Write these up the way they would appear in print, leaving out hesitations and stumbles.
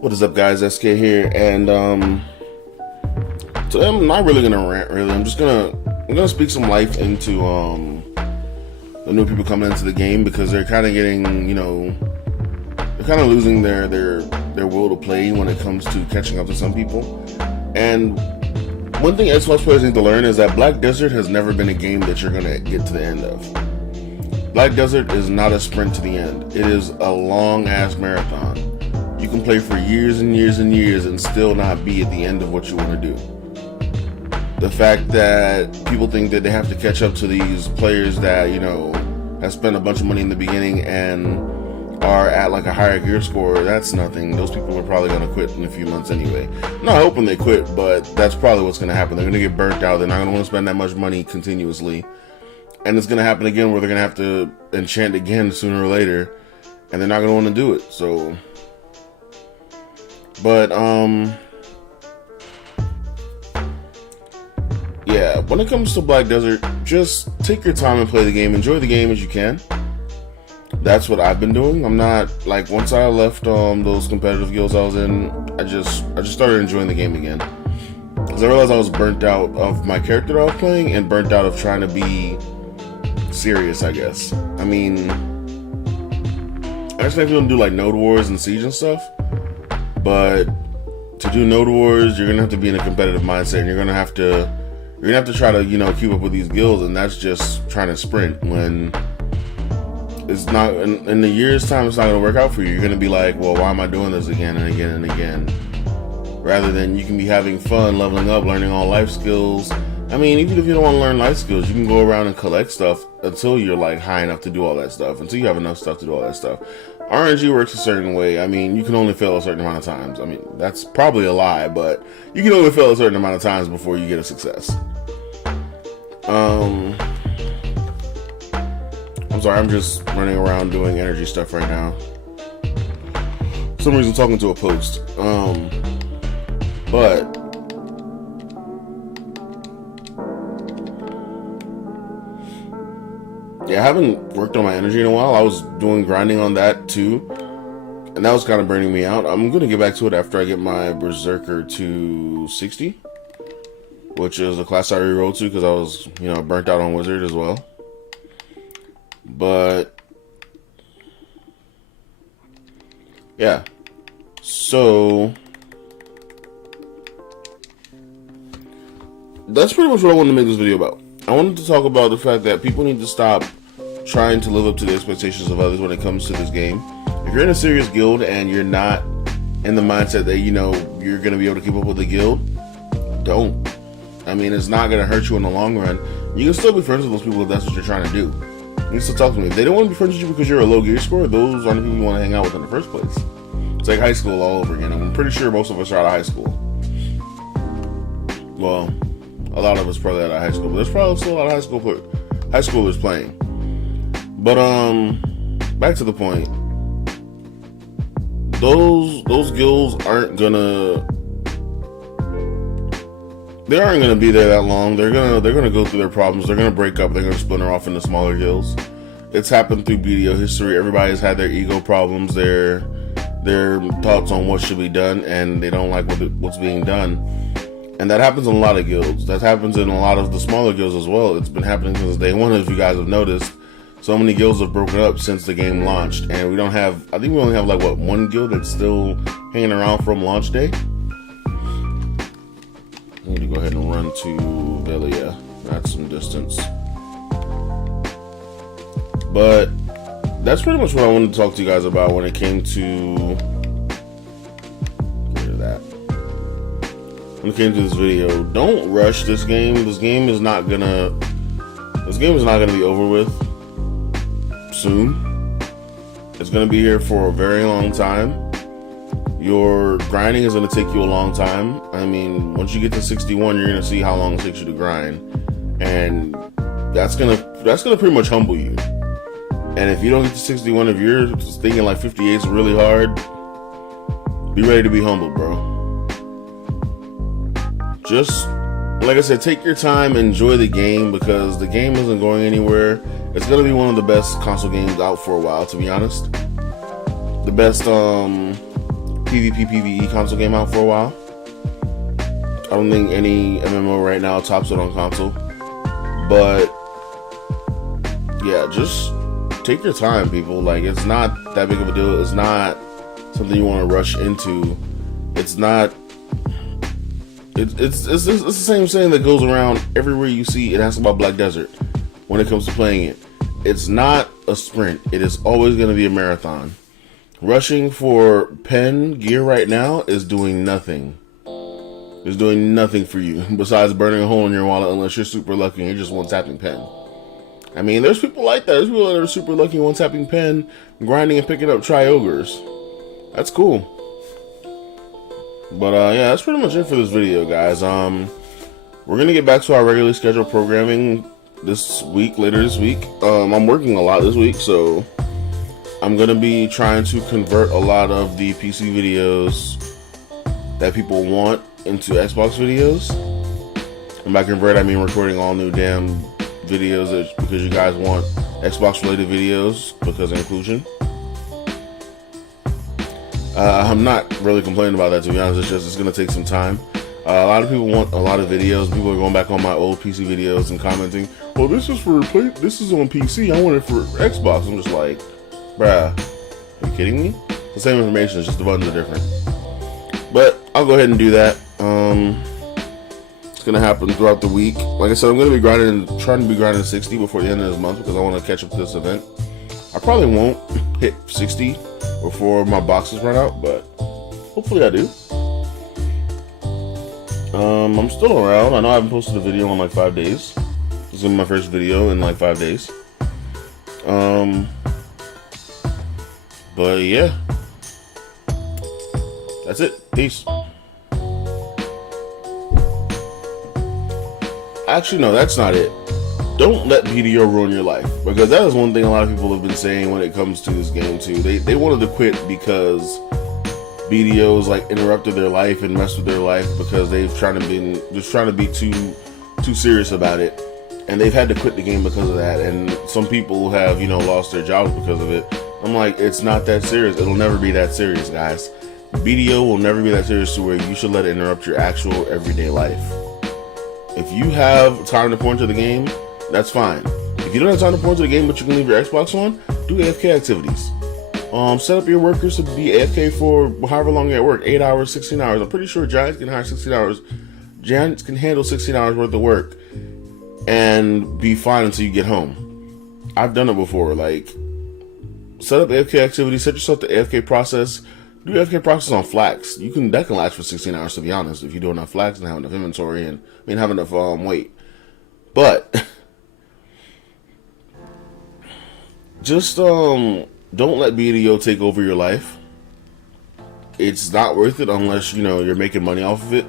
What is up, guys? SK here, and today I'm not really gonna rant. Really, I'm gonna speak some life into the new people coming into the game because they're kind of getting, they're kind of losing their will to play when it comes to catching up to some people. And one thing Xbox players need to learn is that Black Desert has never been a game that you're gonna get to the end of. Black Desert is not a sprint to the end. It is a long ass marathon. You can play for years and years and years and still not be at the end of what you want to do. The fact that people think that they have to catch up to these players that, have spent a bunch of money in the beginning and are at like a higher gear score, that's nothing. Those people are probably going to quit in a few months anyway. I'm not hoping they quit, but that's probably what's going to happen. They're going to get burnt out. They're not going to want to spend that much money continuously. And it's going to happen again where they're going to have to enchant again sooner or later. And they're not going to want to do it. So... But, yeah, when it comes to Black Desert, just take your time and play the game. Enjoy the game as you can. That's what I've been doing. I'm not, like, once I left those competitive guilds I was in, I just started enjoying the game again. Because I realized I was burnt out of my character that I was playing and burnt out of trying to be serious, I guess. I mean, I expect people to do, like, node wars and siege and stuff. But to do node wars, you're gonna have to be in a competitive mindset, and you're gonna have to try to keep up with these guilds, and that's just trying to sprint when it's not. In a year's time, it's not gonna work out for you. You're gonna be like, well, why am I doing this again and again and again? Rather than you can be having fun, leveling up, learning all life skills. I mean, even if you don't want to learn life skills, you can go around and collect stuff until you're like high enough to do all that stuff. Until you have enough stuff to do all that stuff. RNG works a certain way. I mean, you can only fail a certain amount of times. I mean, that's probably a lie, but you can only fail a certain amount of times before you get a success. I'm sorry, I'm just running around doing energy stuff right now. For some reason, talking to a post. But yeah, I haven't worked on my energy in a while. I was doing grinding on that too, and that was kind of burning me out. I'm going to get back to it after I get my Berserker to 60, which is a class I rerolled to because I was, burnt out on Wizard as well. But yeah, so that's pretty much what I wanted to make this video about. I wanted to talk about the fact that people need to stop trying to live up to the expectations of others when it comes to this game. If you're in a serious guild and you're not in the mindset that you're going to be able to keep up with the guild, don't. I mean, it's not going to hurt you in the long run. You can still be friends with those people if that's what you're trying to do. You can still talk to me. If they don't want to be friends with you because you're a low gear score, those aren't the people you want to hang out with in the first place. It's like high school all over again. I'm pretty sure most of us are out of high school. Well, a lot of us probably out of high school, but there's probably still a lot of high schoolers playing. But back to the point. Those guilds aren't gonna be there that long. They're gonna go through their problems. They're gonna break up. They're gonna splinter off into smaller guilds. It's happened through BDO history. Everybody's had their ego problems, their thoughts on what should be done, and they don't like what's being done. And that happens in a lot of guilds. That happens in a lot of the smaller guilds as well. It's been happening since day one, as you guys have noticed. So many guilds have broken up since the game launched. And I think we only have one guild that's still hanging around from launch day. I need to go ahead and run to Velia. That's some distance. But that's pretty much what I wanted to talk to you guys about when it came to... When it came to this video, don't rush this game. This game is not gonna be over with soon. It's gonna be here for a very long time. Your grinding is gonna take you a long time. I mean, once you get to 61, you're gonna see how long it takes you to grind, and that's gonna pretty much humble you. And if you don't get to 61, if you're thinking like 58 is really hard, be ready to be humbled, bro. Just, like I said, take your time, enjoy the game, because the game isn't going anywhere. It's going to be one of the best console games out for a while, to be honest. The best PvP PvE console game out for a while. I don't think any MMO right now tops it on console. But yeah, just take your time, people. Like, it's not that big of a deal. It's not something you want to rush into. It's not. It's the same saying that goes around everywhere you see it. Asks about Black Desert when it comes to playing it. It's not a sprint. It is always going to be a marathon. Rushing for pen gear right now is doing nothing. It's doing nothing for you besides burning a hole in your wallet unless you're super lucky and you're just one-tapping pen. I mean, there's people like that. There's people that are super lucky one-tapping pen, grinding and picking up tri-ogres. That's cool. But yeah, that's pretty much it for this video, guys. We're gonna get back to our regularly scheduled programming this week, later this week. I'm working a lot this week, so I'm gonna be trying to convert a lot of the PC videos that people want into Xbox videos. And by convert, I mean recording all new damn videos because you guys want Xbox related videos because of inclusion. I'm not really complaining about that, to be honest. It's gonna take some time. A lot of people want a lot of videos. People are going back on my old PC videos and commenting, "Well, this is on PC. I want it for Xbox." I'm just like, bruh, are you kidding me? The same information, it's just the buttons are different. But I'll go ahead and do that. It's gonna happen throughout the week. Like I said, I'm gonna be trying to be grinding 60 before the end of this month because I want to catch up to this event. I probably won't hit 60 before my boxes run out, but hopefully I do. I'm still around. I know I haven't posted a video in like 5 days. This is gonna be my first video in like 5 days. But yeah, that's it. Peace. Actually, no, that's not it. Don't let BDO ruin your life, because that is one thing a lot of people have been saying when it comes to this game too. They wanted to quit because BDO's like interrupted their life and messed with their life because they've trying to be too serious about it, and they've had to quit the game because of that. And some people have, lost their jobs because of it. I'm like, it's not that serious. It'll never be that serious, guys. BDO will never be that serious to where you should let it interrupt your actual everyday life. If you have time to pour into the game, that's fine. If you don't have time to pour into the game but you can leave your Xbox on, do AFK activities. Set up your workers to be AFK for however long you're at work, 8 hours, 16 hours. I'm pretty sure Giants can hire 16 hours. Giants can handle 16 hours worth of work and be fine until you get home. I've done it before. Like, set up AFK activities, set yourself to AFK process. Do AFK process on flax. That can last for 16 hours, to be honest, if you do enough flax and have enough inventory and have enough weight. But just don't let BDO take over your life. It's not worth it unless you're making money off of it,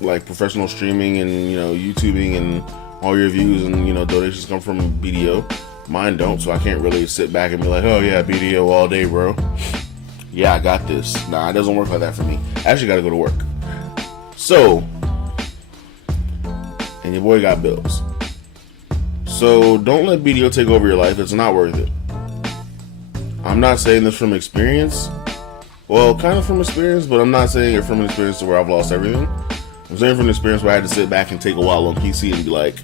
like professional streaming and YouTubing, and all your views and donations come from BDO. Mine don't, so I can't really sit back and be like, oh yeah, BDO all day, bro. Yeah, I got this. Nah, it doesn't work like that for me. I actually gotta go to work. So, and your boy got bills. So don't let BDO take over your life. It's not worth it. I'm not saying this from experience. Well, kind of from experience, but I'm not saying it from an experience to where I've lost everything. I'm saying from an experience where I had to sit back and take a while on PC and be like,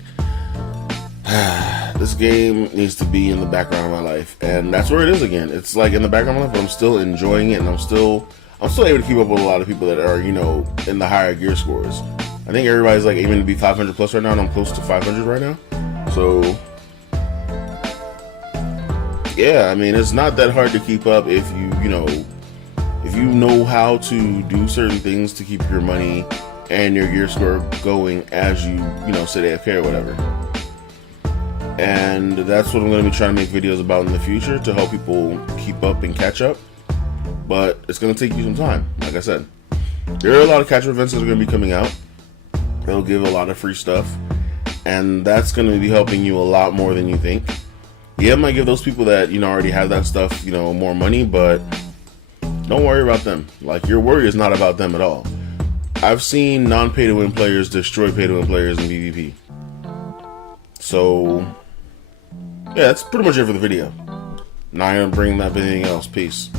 this game needs to be in the background of my life. And that's where it is again. It's like in the background of my life, but I'm still enjoying it, and I'm still able to keep up with a lot of people that are, in the higher gear scores. I think everybody's like aiming to be 500 plus right now, and I'm close to 500 right now. So yeah, I mean, it's not that hard to keep up if you know how to do certain things to keep your money and your gear score going as you sit AFK or whatever. And that's what I'm going to be trying to make videos about in the future, to help people keep up and catch up. But it's going to take you some time. Like I said, there are a lot of catch-up events that are going to be coming out. They'll give a lot of free stuff, and that's going to be helping you a lot more than you think. Yeah, it might give those people that already have that stuff more money, but don't worry about them. Like, your worry is not about them at all. I've seen non-pay-to-win players destroy pay-to-win players in PvP. So yeah, that's pretty much it for the video. Not gonna bring up anything else. Peace.